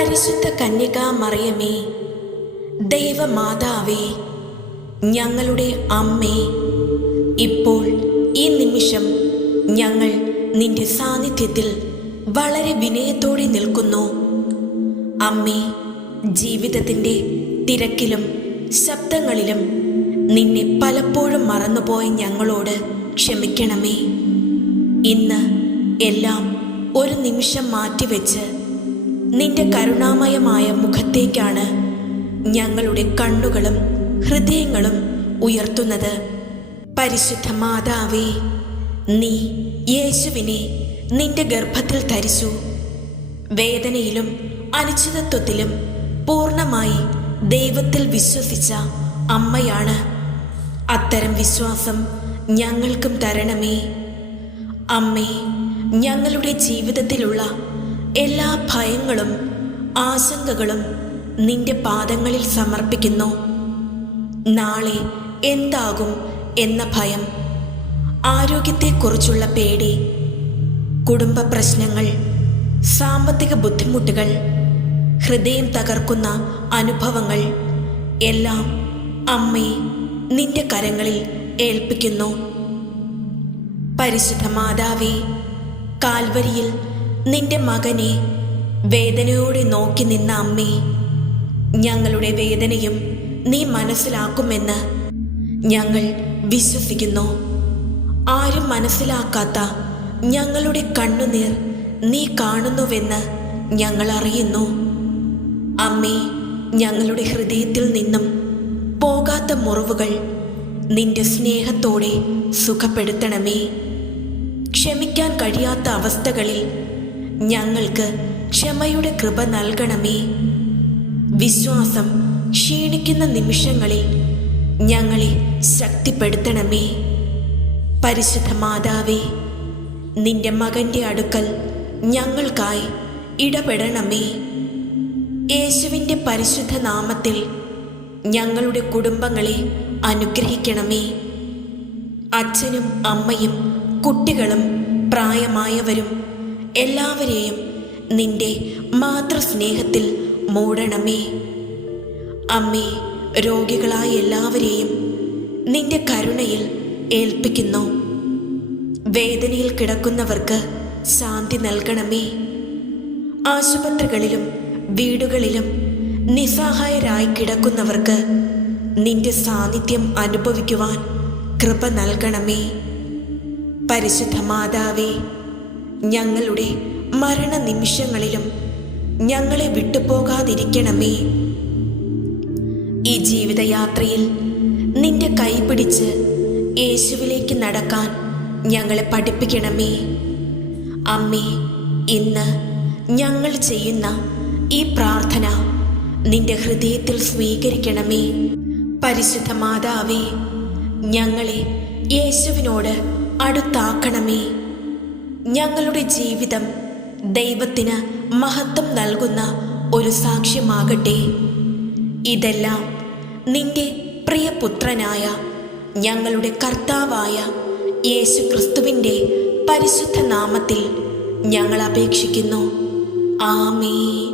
പരിശുദ്ധ കന്യകാ മറിയമേ, ദൈവമാതാവേ, ഞങ്ങളുടെ അമ്മേ, ഇപ്പോൾ ഈ നിമിഷം ഞങ്ങൾ നിന്റെ സാന്നിധ്യത്തിൽ വളരെ വിനയത്തോടെ നിൽക്കുന്നു. അമ്മേ, ജീവിതത്തിൻ്റെ തിരക്കിലും ശബ്ദങ്ങളിലും നിന്നെ പലപ്പോഴും മറന്നുപോയ ഞങ്ങളോട് ക്ഷമിക്കണമേ. ഇന്ന് എല്ലാം ഒരു നിമിഷം മാറ്റിവെച്ച് നിന്റെ കരുണാമയമായ മുഖത്തേക്കാണ് ഞങ്ങളുടെ കണ്ണുകളും ഹൃദയങ്ങളും ഉയർത്തുന്നത്. പരിശുദ്ധ മാതാവേ, നീ യേശുവിനെ നിന്റെ ഗർഭത്തിൽ ധരിച്ചു. വേദനയിലും അനിശ്ചിതത്വത്തിലും പൂർണ്ണമായി ദൈവത്തിൽ വിശ്വസിച്ച അമ്മയാണ്. അത്തരം വിശ്വാസം ഞങ്ങൾക്കും തരണമേ. അമ്മേ, ഞങ്ങളുടെ ജീവിതത്തിലുള്ള എല്ലാ ഭയങ്ങളും ആശങ്കകളും നിന്റെ പാദങ്ങളിൽ സമർപ്പിക്കുന്നു. നാളെ എന്താകും എന്ന ഭയം, ആരോഗ്യത്തെക്കുറിച്ചുള്ള പേടി, കുടുംബ പ്രശ്നങ്ങൾ, സാമ്പത്തിക ബുദ്ധിമുട്ടുകൾ, ഹൃദയം തകർക്കുന്ന അനുഭവങ്ങൾ എല്ലാം അമ്മേ നിന്റെ കരങ്ങളിൽ ഏൽപ്പിക്കുന്നു. പരിശുദ്ധ മാതാവേ, കാൽവരിയിൽ നിന്റെ മകനെ വേദനയോടെ നോക്കി നിന്ന അമ്മേ, ഞങ്ങളുടെ വേദനയും നീ മനസ്സിലാക്കുമെന്ന് ഞങ്ങൾ വിശ്വസിക്കുന്നു. ആരും മനസ്സിലാക്കാത്ത ഞങ്ങളുടെ കണ്ണുനീർ നീ കാണുന്നുവെന്ന് ഞങ്ങൾ അറിയുന്നു. അമ്മേ, ഞങ്ങളുടെ ഹൃദയത്തിൽ നിന്നും പോകാത്ത മുറിവുകൾ നിന്റെ സ്നേഹത്തോടെ സുഖപ്പെടുത്തണമേ. ക്ഷമിക്കാൻ കഴിയാത്ത അവസ്ഥകളിൽ ഞങ്ങൾക്ക് ക്ഷമയുടെ കൃപ നൽകണമേ. വിശ്വാസം ക്ഷീണിക്കുന്ന നിമിഷങ്ങളിൽ ഞങ്ങളെ ശക്തിപ്പെടുത്തണമേ. പരിശുദ്ധ മാതാവേ, നിന്റെ മകൻ്റെ അടുക്കൽ ഞങ്ങൾക്കായി ഇടപെടണമേ. യേശുവിൻ്റെ പരിശുദ്ധ നാമത്തിൽ ഞങ്ങളുടെ കുടുംബങ്ങളെ അനുഗ്രഹിക്കണമേ. അച്ഛനും അമ്മയും കുട്ടികളും പ്രായമായവരും എല്ലാവരെയും നിന്റെ മാതൃസ്നേഹത്തിൽ മൂടണമേ. അമ്മേ, രോഗികളായ എല്ലാവരെയും നിന്റെ കരുണയിൽ ഏൽപ്പിക്കുന്നു. വേദനയിൽ കിടക്കുന്നവർക്ക് ശാന്തി നൽകണമേ. ആശുപത്രികളിലും വീടുകളിലും നിസ്സഹായരായി കിടക്കുന്നവർക്ക് നിന്റെ സാന്നിധ്യം അനുഭവിക്കുവാൻ കൃപ നൽകണമേ. പരിശുദ്ധ മാതാവേ, ഞങ്ങളുടെ മരണനിമിഷങ്ങളിലും ഞങ്ങളെ വിട്ടുപോകാതിരിക്കണമേ. ഈ ജീവിതയാത്രയിൽ നിന്റെ കൈ പിടിച്ച് യേശുവിലേക്ക് നടക്കാൻ ഞങ്ങളെ പഠിപ്പിക്കണമേ. അമ്മേ, ഇന്ന് ഞങ്ങൾ ചെയ്യുന്ന ഈ പ്രാർത്ഥന നിന്റെ ഹൃദയത്തിൽ സ്വീകരിക്കണമേ. പരിശുദ്ധ മാതാവേ, ഞങ്ങളെ യേശുവിനോട് അടുത്താക്കണമേ. ഞങ്ങളുടെ ജീവിതം ദൈവത്തിന് മഹത്വം നൽകുന്ന ഒരു സാക്ഷ്യമാകട്ടെ. ഇതെല്ലാം നിന്റെ പ്രിയപുത്രനായ ഞങ്ങളുടെ കർത്താവായ യേശു ക്രിസ്തുവിൻ്റെ പരിശുദ്ധ നാമത്തിൽ ഞങ്ങൾ അപേക്ഷിക്കുന്നു. ആമേൻ.